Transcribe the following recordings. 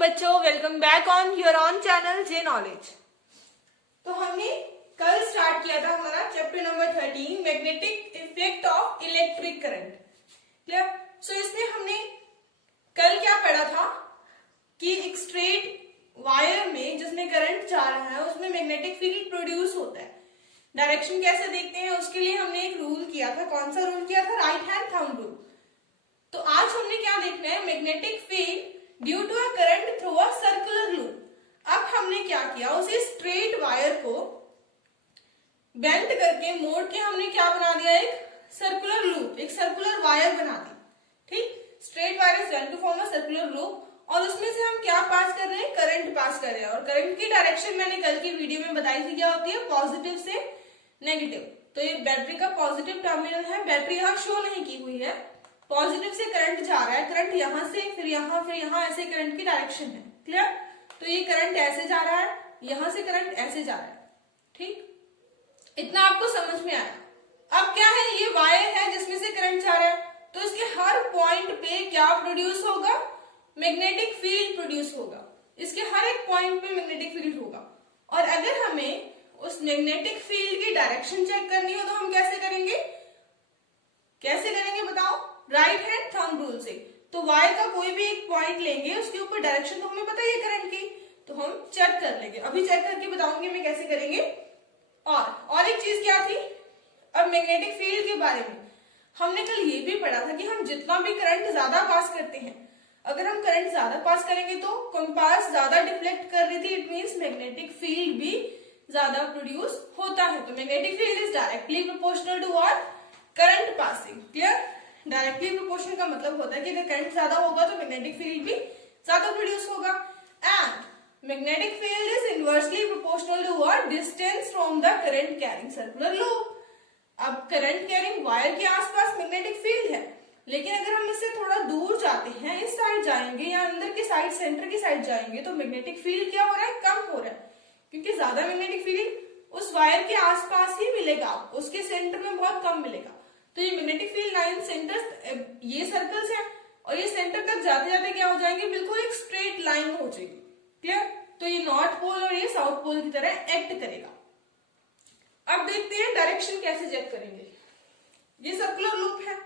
बच्चों, welcome back on your on channel J knowledge. तो हमने कल स्टार्ट किया था हमारा chapter number 13 magnetic effect of electric current. Clear? So इसमें हमने कल क्या पढ़ा था कि एक स्ट्रेट वायर में जिसमें करंट जा रहा है उसमें मैग्नेटिक फील्ड प्रोड्यूस होता है। डायरेक्शन कैसे देखते हैं उसके लिए हमने एक रूल किया था। कौन सा रूल किया था? Right hand thumb rule. तो आज हमने क्या देखना है? Magnetic field due to a current through a circular loop. अब हमने क्या किया, उसे स्ट्रेट वायर को बेंड करके मोड़ के हमने क्या बना दिया, एक सर्कुलर लूप, एक सर्कुलर वायर बना दी। ठीक, straight wire is bend to form a circular loop और उसमें से हम क्या पास कर रहे हैं? करंट पास कर रहे हैं। और करंट की डायरेक्शन मैंने कल की वीडियो में बताई थी क्या होती है, पॉजिटिव से नेगेटिव। तो ये बैटरी का पॉजिटिव टर्मिनल है, बैटरी यहाँ शो नहीं की हुई है। पॉजिटिव से करंट जा रहा है, करंट यहां से फिर यहाँ ऐसे करंट की डायरेक्शन है। क्लियर? तो ये करंट ऐसे जा रहा है, यहां से करंट ऐसे जा रहा है। ठीक, इतना आपको समझ में आया। अब क्या है, ये वायर है जिसमें से करंट जा रहा है, तो इसके हर पॉइंट पे क्या प्रोड्यूस होगा? मैग्नेटिक फील्ड प्रोड्यूस होगा। इसके हर एक पॉइंट पे मैग्नेटिक फील्ड होगा। और अगर हमें उस मैग्नेटिक फील्ड की डायरेक्शन चेक करनी हो तो हम कैसे करेंगे? कैसे करेंगे बताओ? राइट हैंड थंब रूल से। तो वायर का कोई भी एक पॉइंट लेंगे, उसके ऊपर डायरेक्शन तो हमें पता ही है करंट की, तो हम चेक कर लेंगे। अभी चेक करके बताऊंगी मैं कैसे करेंगे। और एक चीज क्या थी, अब मैग्नेटिक फील्ड के बारे में हमने कल ये भी पढ़ा था कि हम जितना भी करंट ज्यादा पास करते हैं, अगर हम करंट ज्यादा पास करेंगे तो कंपास ज्यादा डिफ्लेक्ट कर रही थी, इट मीन्स मैग्नेटिक फील्ड भी ज्यादा प्रोड्यूस होता है। तो magnetic field is directly proportional to what? Current passing. Clear? Directly proportional का मतलब होता है कि अगर करंट ज्यादा होगा तो मैग्नेटिक फील्ड भी ज्यादा प्रोड्यूस होगा। And magnetic field is inversely proportional to what? Distance from the current carrying circular loop. अब करंट कैरिंग वायर के आसपास मैग्नेटिक फील्ड है, लेकिन अगर हम इससे थोड़ा दूर जाते हैं, इस साइड जाएंगे या अंदर की साइड, सेंटर की साइड जाएंगे, तो मैग्नेटिक फील्ड क्या हो रहा है? कम हो रहा है, क्योंकि ज्यादा मैग्नेटिक फील्ड उस वायर के आसपास ही मिलेगा आपको, उसके सेंटर में बहुत कम मिलेगा। तो ये मैग्नेटिक फील्ड लाइन सेंटर, ये सर्कल्स है और ये सेंटर तक जाते जाते क्या हो जाएंगे? बिल्कुल एक स्ट्रेट लाइन हो जाएगी। क्लियर? तो ये नॉर्थ पोल और ये साउथ पोल की तरह एक्ट करेगा। अब देखते हैं डायरेक्शन कैसे चेक करेंगे। ये सर्कुलर लूप है,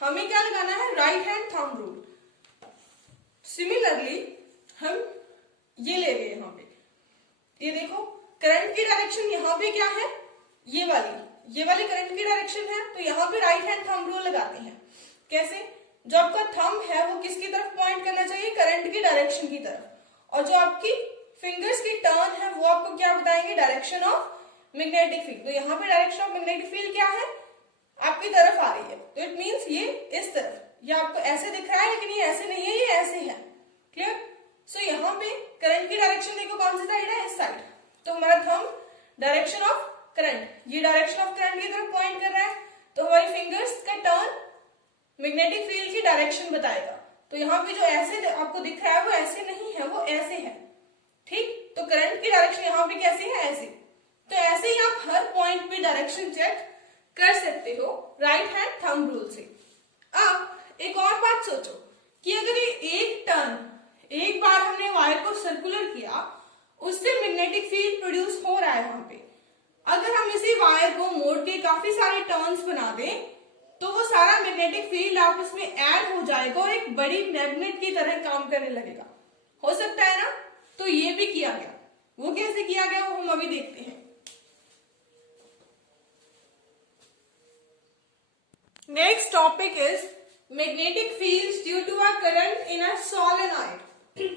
हमें क्या लगाना है? Right hand thumb rule. Similarly हम ये ले गए यहाँ पे, ये देखो करंट की डायरेक्शन यहाँ पे क्या है? ये वाली करंट की डायरेक्शन है, तो यहाँ पे राइट हैंड थंब रूल लगाते हैं। कैसे? जो आपका थंब है वो किसकी तरफ पॉइंट करना चाहिए? करंट की डायरेक्शन की तरफ। और जो आपकी फिंगर्स की टर्न है वो आपको क्या बताएंगे? Direction of magnetic field. तो यहाँ पे डायरेक्शन ऑफ मैग्नेटिक फील्ड क्या है? आपकी तरफ आ रही है, तो इट मीन्स ये इस तरफ। ये आपको ऐसे दिख रहा है लेकिन ये ऐसे नहीं है, ये ऐसे है। क्लियर? सो यहाँ पे करंट की डायरेक्शन देखो कौन सी साइड है? इस साइड। तो हमारा थंब डायरेक्शन ऑफ करंट, ये डायरेक्शन ऑफ करंट की तरफ पॉइंट कर रहा है, तो हमारी फिंगर्स का टर्न मैग्नेटिक फील्ड की डायरेक्शन बताएगा। तो यहाँ पे जो ऐसे आपको दिख रहा है वो ऐसे नहीं है, वो ऐसे है। ठीक, तो करंट की डायरेक्शन यहाँ पे कैसे है? ऐसे। तो ऐसे ही आप हर पॉइंट पे डायरेक्शन चेक कर सकते हो राइट हैंड थंब रूल से। अब एक और बात सोचो कि अगर ये एक टर्न, एक बार हमने वायर को सर्कुलर किया, उससे मैग्नेटिक फील्ड प्रोड्यूस हो रहा है वहां पे। अगर हम इसी वायर को मोड़ के काफी सारे टर्न्स बना दें तो वो सारा मैग्नेटिक फील्ड आपस में ऐड हो जाएगा और एक बड़ी मैग्नेट की तरह काम करने लगेगा। हो सकता है ना? तो ये भी किया गया। वो कैसे किया गया वो हम अभी देखते हैं। Next topic is magnetic fields due to a current in a solenoid.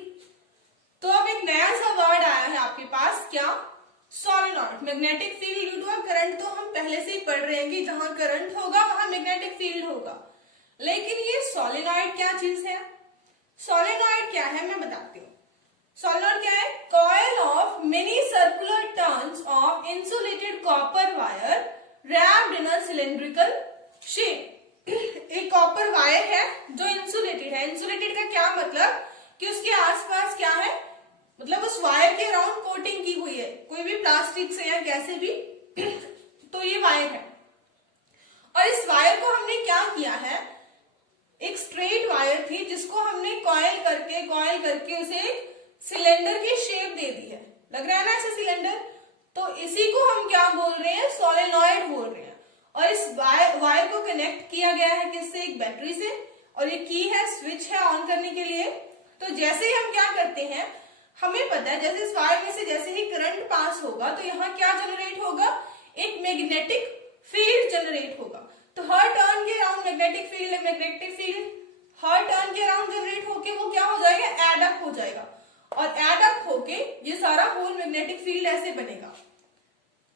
तो अब एक नया सा वर्ड आया है आपके पास, क्या? Solenoid. Magnetic field due to a current तो हम पहले से ही पढ़ रहे हैं कि जहां करंट होगा वहां मैग्नेटिक फील्ड होगा, लेकिन ये सोलेनॉइड क्या चीज है? सोलेनॉइड क्या है मैं बताती हूँ। सोलेनॉइड क्या है? Coil of many circular turns of insulated copper wire wrapped in a cylindrical shape. एक कॉपर वायर है जो इंसुलेटेड है। इंसुलेटेड का क्या मतलब कि उसके आसपास क्या है? मतलब उस वायर के अराउंड कोटिंग की हुई है, कोई भी प्लास्टिक से या कैसे भी। तो ये वायर है और इस वायर को हमने क्या किया है? एक स्ट्रेट वायर थी जिसको हमने कॉइल करके उसे एक सिलेंडर की शेप दे दी है। लग रहा है ना ऐसे सिलेंडर। तो इसी को हम क्या बोल रहे हैं, सोलेनॉइड बोल रहे हैं। और इस वायर को कनेक्ट किया गया है किससे, एक बैटरी से। और ये की है, स्विच है ऑन करने के लिए। तो जैसे ही हम क्या करते हैं, हमें पता है जैसे इस वायर में से जैसे ही करंट पास होगा तो यहाँ क्या जनरेट होगा, एक मैग्नेटिक फील्ड जनरेट होगा। तो हर टर्न के अराउंड मैग्नेटिक फील्ड हर टर्न के अराउंड जनरेट होके वो क्या हो जाएगा, एड अप हो जाएगा। और एड अप होके ये सारा होल मैग्नेटिक फील्ड ऐसे बनेगा।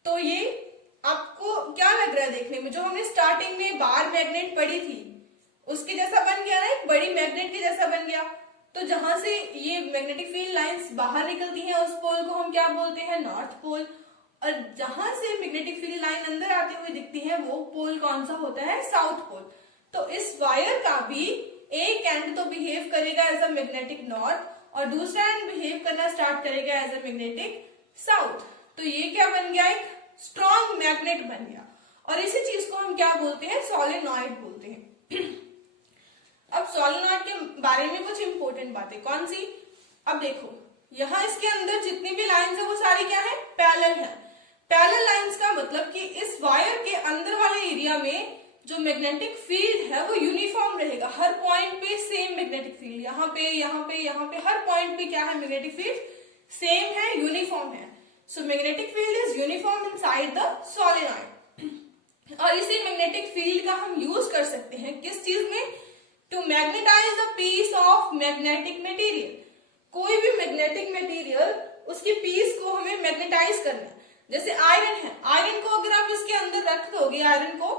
तो ये आपको क्या लग रहा है देखने में, जो हमने स्टार्टिंग में बार मैग्नेट पढ़ी थी उसके जैसा बन गया ना, एक बड़ी मैग्नेट के जैसा बन गया। तो जहां से ये मैग्नेटिक फील्ड लाइंस बाहर निकलती हैं उस पोल को हम क्या बोलते हैं, नॉर्थ पोल। और जहां से मैग्नेटिक फील्ड लाइन अंदर आते हुए दिखती है वो पोल कौन सा होता है, साउथ पोल। तो इस वायर का भी एक एंड तो बिहेव करेगा एज अ मैग्नेटिक नॉर्थ और दूसरा एंड बिहेव करना स्टार्ट करेगा एज अ मैग्नेटिक साउथ। तो ये क्या बन गया, एक स्ट्रॉन्ग मैग्नेट बन गया। और इसी चीज को हम क्या बोलते हैं, सोलेनॉइड बोलते हैं। अब सोलेनॉइड के बारे में कुछ इंपॉर्टेंट बातें, कौन सी, अब देखो यहाँ इसके अंदर जितनी भी लाइंस है वो सारी क्या है, पैरेलल है। पैरेलल लाइंस का मतलब कि इस वायर के अंदर वाले एरिया में जो मैग्नेटिक फील्ड है वो यूनिफॉर्म रहेगा। हर पॉइंट पे सेम मैग्नेटिक फील्ड, यहाँ पे यहाँ पे यहाँ पे हर पॉइंट पे क्या है, मैग्नेटिक फील्ड सेम है, यूनिफॉर्म है। So magnetic field is uniform inside the solenoid. और इसी मैग्नेटिक फील्ड का हम यूज कर सकते हैं किस चीज में, to magnetize a piece of magnetic material. कोई भी मैग्नेटिक मटेरियल उसकी पीस को हमें मैग्नेटाइज करना है। जैसे आयरन है, आयरन को अगर आप इसके अंदर रख दोगे आयरन को,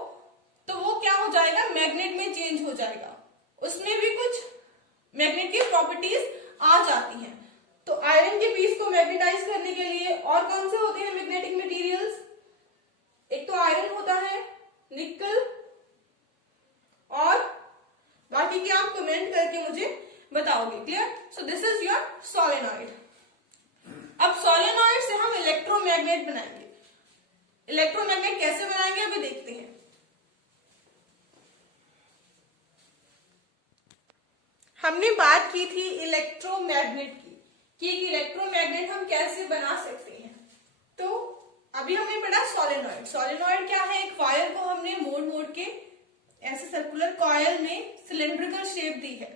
तो वो क्या हो जाएगा, मैग्नेट में चेंज हो जाएगा। उसमें भी कुछ मैग्नेट की प्रॉपर्टीज आ जाती हैं। तो आयरन के पीस को मैग्नेटाइज करने के लिए और कौन से होते हैं मैग्नेटिक मटेरियल्स, एक तो आयरन होता है, निकल, और बाकी की आप कमेंट करके मुझे बताओगे। Clear. So this is your solenoid. अब सोलेनॉइड से हम इलेक्ट्रोमैग्नेट बनाएंगे। इलेक्ट्रोमैग्नेट कैसे बनाएंगे अभी देखते हैं। हमने बात की थी इलेक्ट्रोमैग्नेट की कि इलेक्ट्रोमैग्नेट हम कैसे बना सकते हैं। तो अभी हमने पढ़ा सोलेनॉइड। सोलेनॉइड क्या है, एक वायर को हमने मोड़ के ऐसे सर्कुलर कॉइल में सिलेंड्रिकल शेप दी है।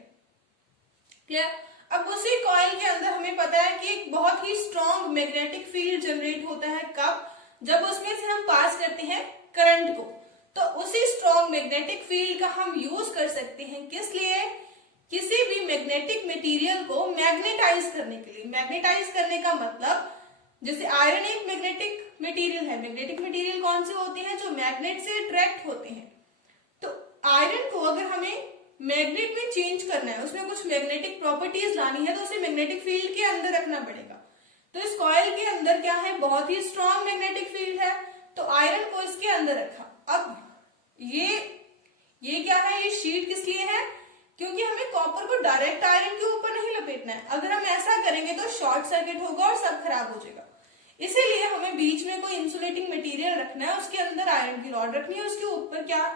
क्लियर। अब उसी कॉइल के अंदर हमें पता है कि एक बहुत ही स्ट्रॉन्ग मैग्नेटिक फील्ड जनरेट होता है, कब, जब उसमें से हम पास करते हैं करंट को। तो उसी स्ट्रॉन्ग मैग्नेटिक फील्ड का हम यूज कर सकते हैं किस लिए, किसी भी मैग्नेटिक मटेरियल को मैग्नेटाइज करने के लिए। मैग्नेटाइज करने का मतलब, जैसे आयरन एक मैग्नेटिक मटेरियल है। मैग्नेटिक मटेरियल कौन से होते हैं, जो मैग्नेट से अट्रैक्ट होते हैं। तो आयरन को अगर हमें मैग्नेट में चेंज करना है, उसमें कुछ मैग्नेटिक प्रॉपर्टीज लानी है, तो उसे मैग्नेटिक फील्ड के अंदर रखना पड़ेगा। तो इस कॉइल के अंदर क्या है, बहुत ही स्ट्रॉन्ग मैग्नेटिक फील्ड है, तो आयरन को इसके अंदर रखा। अब ये क्या है, ये शीट किस लिए है, क्योंकि हमें कॉपर को डायरेक्ट आयरन के ऊपर नहीं लपेटना है। अगर हम ऐसा करेंगे तो शॉर्ट सर्किट होगा और सब खराब हो जाएगा। इसीलिए हमें बीच में कोई इंसुलेटिंग मटेरियल रखना है, उसके अंदर आयरन की रॉड रखनी है, उसके ऊपर क्या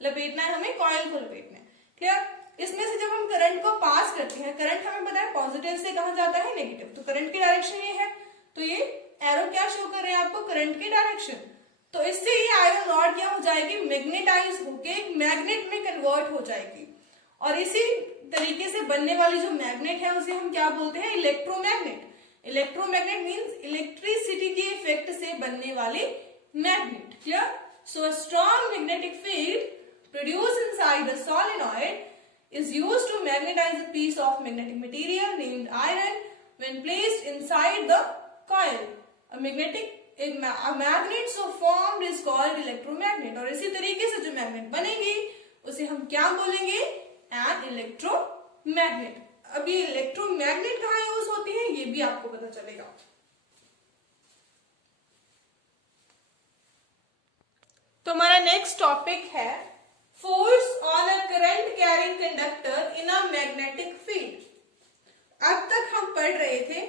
लपेटना है, हमें कॉइल को लपेटना है। क्लियर। इसमें से जब हम करंट को पास करते हैं, करंट हमें पता है पॉजिटिव से कहां जाता है, नेगेटिव। तो करंट की डायरेक्शन ये है, तो ये एरो क्या शो कर रहे हैं आपको, करंट की डायरेक्शन। तो इससे ये आयरन रॉड क्या हो जाएगी, मैग्नेटाइज होके एक मैग्नेट में कन्वर्ट हो जाएगी। और इसी तरीके से बनने वाली जो मैग्नेट है उसे हम क्या बोलते हैं, इलेक्ट्रोमैग्नेट। इलेक्ट्रोमैग्नेट मींस इलेक्ट्रिसिटी के इफेक्ट से बनने वाले magnet. Clear. So a strong magnetic field produced inside the solenoid is used to magnetize a piece of magnetic material named iron when placed inside the coil. A magnet so formed is called electromagnet. और इसी तरीके से जो magnet बनेगी उसे हम क्या बोलेंगे, an electromagnet. अब ये इलेक्ट्रोमैग्नेट कहाँ यूज होती है ये भी आपको पता चलेगा। तो हमारा नेक्स्ट टॉपिक है force on a current carrying conductor in a magnetic field. अब तक हम पढ़ रहे थे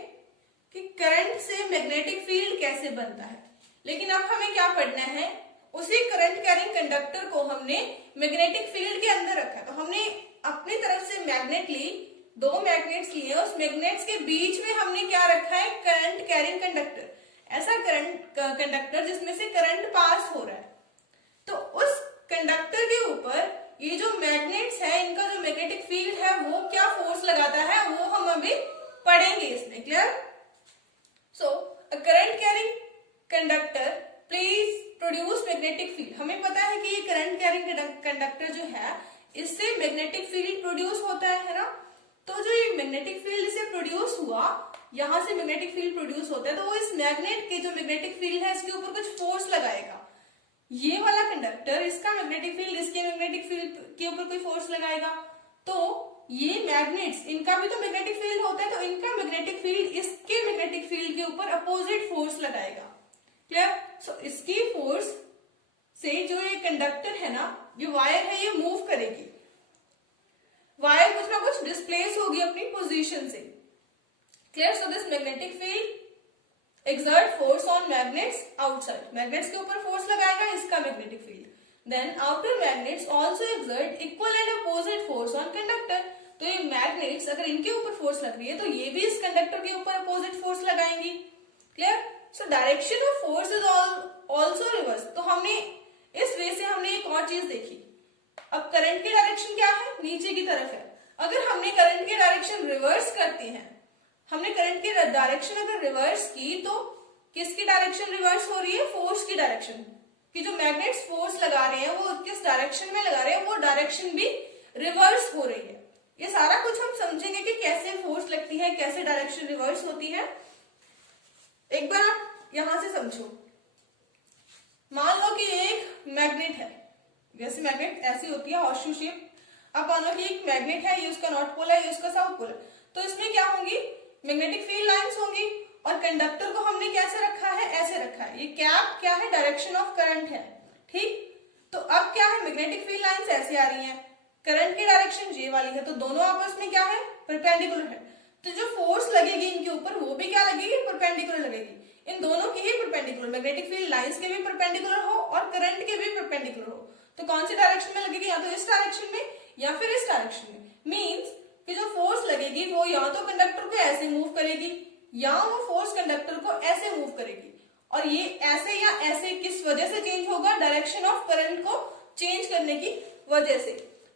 कि करंट से मैग्नेटिक फील्ड कैसे बनता है, लेकिन अब हमें क्या पढ़ना है, उसी करंट कैरिंग कंडक्टर को हमने मैग्नेटिक फील्ड के अंदर रखा। तो हमने अपनी तरफ से मैग्नेट ली, दो मैग्नेट्स लिए, उस मैग्नेट्स के बीच में हमने क्या रखा है, करंट कैरिंग कंडक्टर, ऐसा करंट कंडक्टर जिसमें से करंट पास हो रहा है। तो उस कंडक्टर के ऊपर ये जो मैग्नेट्स है, इनका जो मैग्नेटिक फील्ड है वो क्या फोर्स लगाता है, वो हम अभी पढ़ेंगे इसमें। Clear? So a current carrying conductor please produce magnetic field. हमें पता है कि ये करंट कैरिंग कंडक्टर जो है, इससे मैग्नेटिक फील्ड प्रोड्यूस होता है ना। तो जो ये मैग्नेटिक फील्ड से प्रोड्यूस हुआ, यहां से मैग्नेटिक फील्ड प्रोड्यूस होता है, तो वो इस मैग्नेट के जो मैग्नेटिक फील्ड है इसके ऊपर कुछ फोर्स लगाएगा। ये वाला कंडक्टर, इसका मैग्नेटिक फील्ड इसके मैग्नेटिक फील्ड के ऊपर कोई फोर्स लगाएगा। तो ये मैग्नेट्स, इनका भी तो मैग्नेटिक फील्ड होता है, तो इनका मैग्नेटिक फील्ड इसके मैग्नेटिक फील्ड के ऊपर अपोजिट फोर्स लगाएगा। क्लियर? सो इसकी फोर्स से जो ये कंडक्टर है ना, ये वायर है, ये मूव करेगी। वायर कुछ ना कुछ डिस्प्लेस होगी अपनी पोजीशन से। Clear? So this magnetic field exert force on magnets outside. Magnets के ऊपर फोर्स लगाएगा इसका magnetic field. Then outer magnets also exert equal and opposite force on conductor. तो ये मैग्नेट्स अगर इनके ऊपर फोर्स लग रही है तो ये भी इस कंडक्टर के ऊपर अपोजिट फोर्स लगाएंगी। Clear? So direction of force is also reverse. तो हमने इस वे से हमने एक और चीज देखी। अब करंट की डायरेक्शन क्या है, नीचे की तरफ है। अगर हमने करंट की डायरेक्शन रिवर्स करते हैं, हमने करंट की डायरेक्शन अगर रिवर्स की, तो किसकी डायरेक्शन रिवर्स हो रही है, फोर्स की डायरेक्शन। कि जो मैग्नेट्स फोर्स लगा रहे हैं वो किस डायरेक्शन में लगा रहे हैं, वो डायरेक्शन भी रिवर्स हो रही है। ये सारा कुछ हम समझेंगे कि कैसे फोर्स लगती है, कैसे डायरेक्शन रिवर्स होती है। एक बार आप यहां से समझो। मान लो कि एक मैग्नेट है, जैसे मैग्नेट ऐसी होती है हॉर्सशू शेप। अब मान लो कि एक मैग्नेट है, ये उसका नॉर्थ पोल है, ये उसका साउथ पोल है। तो इसमें क्या होंगी, मैग्नेटिक फील्ड लाइंस होंगी। और कंडक्टर को हमने कैसे रखा है, ऐसे रखा है। ये कैप क्या है, डायरेक्शन ऑफ करंट है। ठीक? तो अब क्या है, मैग्नेटिक फील्ड लाइंस ऐसे आ रही हैं, करंट की डायरेक्शन ये वाली है, तो दोनों आपस में क्या है, परपेंडिकुलर है। तो जो फोर्स लगेगी इनके ऊपर वो भी क्या लगेगी, परपेंडिकुलर लगेगी। इन दोनों की ही परपेंडिकुलर, मैग्नेटिक फील्ड लाइंस के भी परपेंडिकुलर हो और करंट के भी परपेंडिकुलर हो। तो कौन सी डायरेक्शन में लगेगी, या तो इस डायरेक्शन में या फिर इस डायरेक्शन में। मीन्स कि जो फोर्स लगेगी वो या तो कंडक्टर को ऐसे मूव करेगी, या वो फोर्स कंडक्टर को ऐसे मूव करेगी। और ये ऐसे या ऐसे किस वजह से चेंज होगा, डायरेक्शन ऑफ करंट को चेंज करने की वजह से।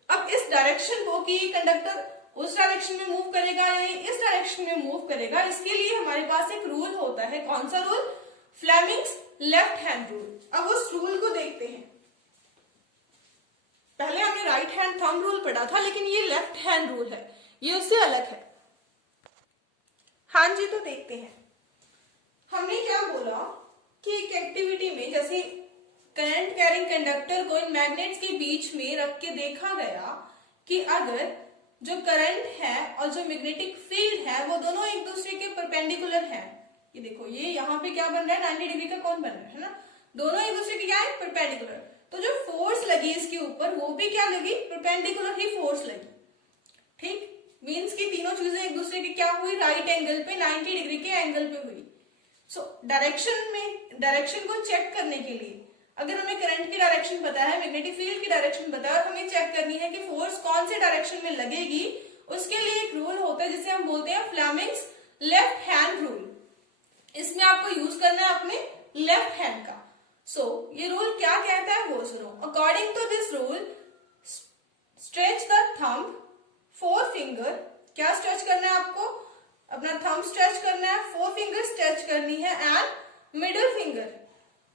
अब इस डायरेक्शन को कि कंडक्टर उस डायरेक्शन में मूव करेगा या इस डायरेक्शन में मूव करेगा, इसके लिए हमारे पास एक रूल होता है। कौन सा rule, Fleming's left hand rule. अब उस रूल को देखते हैं। पहले हमने राइट हैंड थंब रूल पढ़ा था, लेकिन ये लेफ्ट हैंड रूल है, ये उससे अलग है। हाँ जी, तो देखते हैं। हमने क्या बोला कि एक एक्टिविटी में जैसे करंट कैरिंग कंडक्टर को इन मैग्नेट्स के बीच में रख के देखा गया कि अगर जो करंट है और जो मैग्नेटिक फील्ड है वो दोनों एक दूसरे के परपेंडिकुलर है। ये देखो, ये यहाँ पे क्या बन रहा है, 90 डिग्री का कौन बन रहा है ना, दोनों एक दूसरे के क्या है, परपेंडिकुलर। तो जो फोर्स लगी इसके ऊपर वो भी क्या लगी, परपेंडिकुलर ही फोर्स लगी। ठीक? मीन्स कि तीनों चीजें एक दूसरे की क्या हुई, राइट एंगल पे, 90 डिग्री के एंगल पे हुई। सो डायरेक्शन को चेक करने के लिए अगर हमें करंट की डायरेक्शन पता है, मैग्नेटिक फील्ड की डायरेक्शन पता है और हमें चेक करनी है कि फोर्स कौन से डायरेक्शन में लगेगी, उसके लिए एक रूल होता है जिसे हम बोलते हैं फ्लेमिंग्स लेफ्ट हैंड रूल। इसमें आपको यूज करना है अपने लेफ्ट हैंड का। सो ये रूल क्या कहता है वो सुनो। According to this rule, stretch the thumb, four finger, क्या स्ट्रेच करना है आपको, अपना थंब स्ट्रेच करना है, फोर फिंगर स्ट्रेच करनी है, and middle finger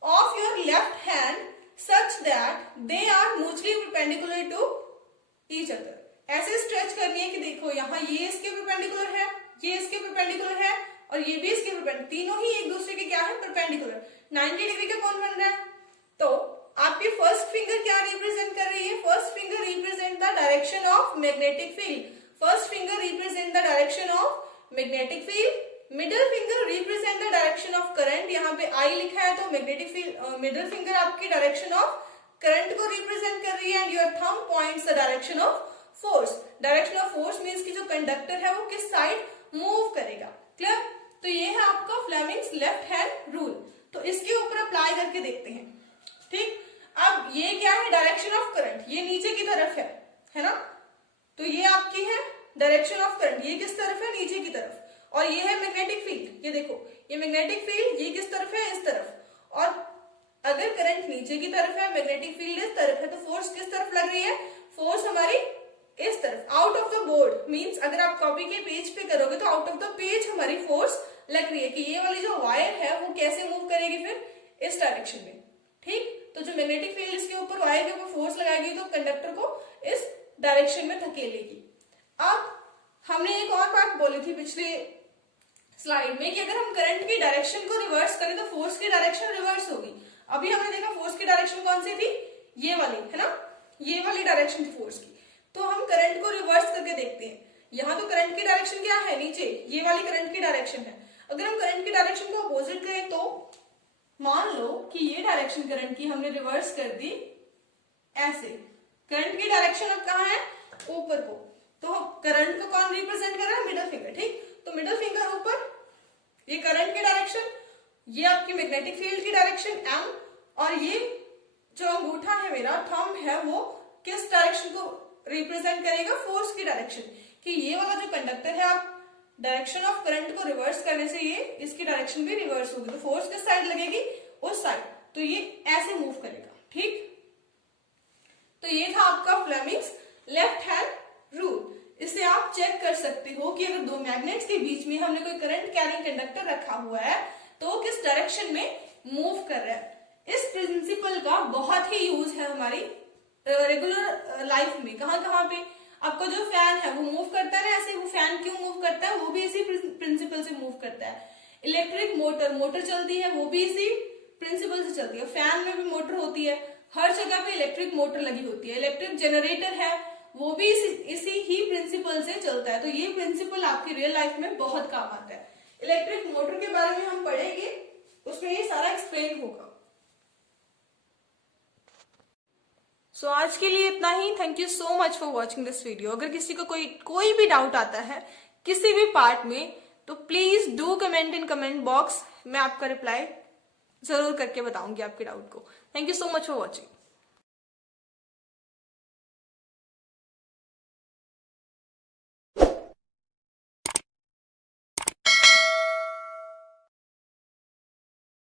of your left hand such that they are mutually perpendicular to each other. ऐसे स्ट्रेच करनी है कि देखो यहाँ ये इसके परपेंडिकुलर है, ये इसके परपेंडिकुलर है और ये भी इसके परपेंडिकुलर, तीनों ही एक दूसरे के क्या है, परपेंडिकुलर। 90 डिग्री का कौन बन रहा है, तो आपकी फर्स्ट फिंगर क्या रिप्रेजेंट कर रही है, first finger represent the direction of magnetic field, first finger represent the direction of magnetic field, middle finger represent the direction of current, यहाँ पे आई लिखा है तो मैग्नेटिक फील्ड, मिडिल फिंगर आपकी डायरेक्शन ऑफ करंट को रिप्रेजेंट कर रही है, and your thumb points the direction of force. Direction of force means कि जो कंडक्टर है वो किस साइड मूव करेगा। क्लियर? तो ये है आपका फ्लेमिंग्स लेफ्ट हैंड रूल। तो इसके ऊपर अप्लाई करके देखते हैं। ठीक? अब ये क्या है, डायरेक्शन ऑफ करंट, ये नीचे की तरफ है ना। तो ये आपकी है डायरेक्शन ऑफ करंट, ये किस तरफ है, नीचे की तरफ, और ये है मैग्नेटिक फील्ड, ये देखो ये मैग्नेटिक फील्ड, ये किस तरफ है, इस तरफ। और अगर करंट नीचे की तरफ है, मैग्नेटिक फील्ड इस तरफ है, तो फोर्स किस तरफ लग रही है, फोर्स हमारी इस तरफ, out of the board. Means अगर आप कॉपी के पेज पे करोगे तो आउट ऑफ द पेज हमारी फोर्स लग रही है कि ये वाली जो वायर है वो कैसे मूव करेगी, फिर इस डायरेक्शन में। ठीक, तो जो मैग्नेटिक फील्ड इसके ऊपर, वायर के ऊपर फोर्स लगाएगी तो कंडक्टर को इस डायरेक्शन में धकेलेगी। अब हमने एक और बात बोली थी पिछले स्लाइड में कि अगर हम करंट की डायरेक्शन को रिवर्स करें तो फोर्स की डायरेक्शन रिवर्स होगी। अभी हमने देखा फोर्स की डायरेक्शन कौन सी थी, ये वाली है ना, ये वाली डायरेक्शन थी फोर्स की। तो हम करंट को रिवर्स करके देखते हैं। यहाँ तो करंट की डायरेक्शन क्या है, नीचे, ये वाली करंट की डायरेक्शन है। अगर हम करंट की डायरेक्शन को अपोजिट करें तो मान लो कि ये डायरेक्शन करंट की हमने रिवर्स कर दी ऐसे। करंट की डायरेक्शन अब कहाँ है, ऊपर को, तो करंट को कौन रिप्रेजेंट कर रहा है, मिडिल फिंगर। ठीक, तो मिडिल फिंगर ऊपर, ये करंट की डायरेक्शन, ये आपकी मैग्नेटिक फील्ड की डायरेक्शन एम, और ये जो अंगूठा है मेरा, थंब है, वो किस डायरेक्शन को रिप्रेजेंट करेगा, फोर्स की डायरेक्शन। कि ये वाला जो कंडक्टर है, आप डायरेक्शन ऑफ करंट को रिवर्स करने से ये इसकी डायरेक्शन भी रिवर्स होगी, तो फोर्स किस साइड लगेगी, उस साइड, तो ये ऐसे मूव करेगा। ठीक, तो ये था आपका फ्लेमिंग्स लेफ्ट हैंड रूल। इससे आप चेक कर सकते हो कि अगर दो मैग्नेट्स के बीच में हमने कोई करंट कैरिंग कंडक्टर रखा हुआ है तो वो किस डायरेक्शन में मूव कर रहा है। इस प्रिंसिपल का बहुत ही यूज है हमारी रेगुलर लाइफ में। कहाँ कहाँ पे, आपका जो फैन है वो मूव करता है ना, ऐसे वो फैन क्यों मूव करता है, वो भी इसी प्रिंसिपल से मूव करता है। इलेक्ट्रिक मोटर चलती है, वो भी इसी प्रिंसिपल से चलती है। फैन में भी मोटर होती है, हर जगह पे इलेक्ट्रिक मोटर लगी होती है। इलेक्ट्रिक जनरेटर है, वो भी इसी ही प्रिंसिपल से चलता है। तो ये प्रिंसिपल आपकी रियल लाइफ में बहुत काम आता है। इलेक्ट्रिक मोटर के बारे में हम पढ़ेंगे, उसमें ये सारा एक्सप्लेन होगा। सो आज के लिए इतना ही। Thank you so much for watching this video. अगर किसी को कोई भी डाउट आता है किसी भी पार्ट में तो please do comment in comment box, मैं आपका रिप्लाई जरूर करके बताऊंगी आपके डाउट को। Thank you so much for watching.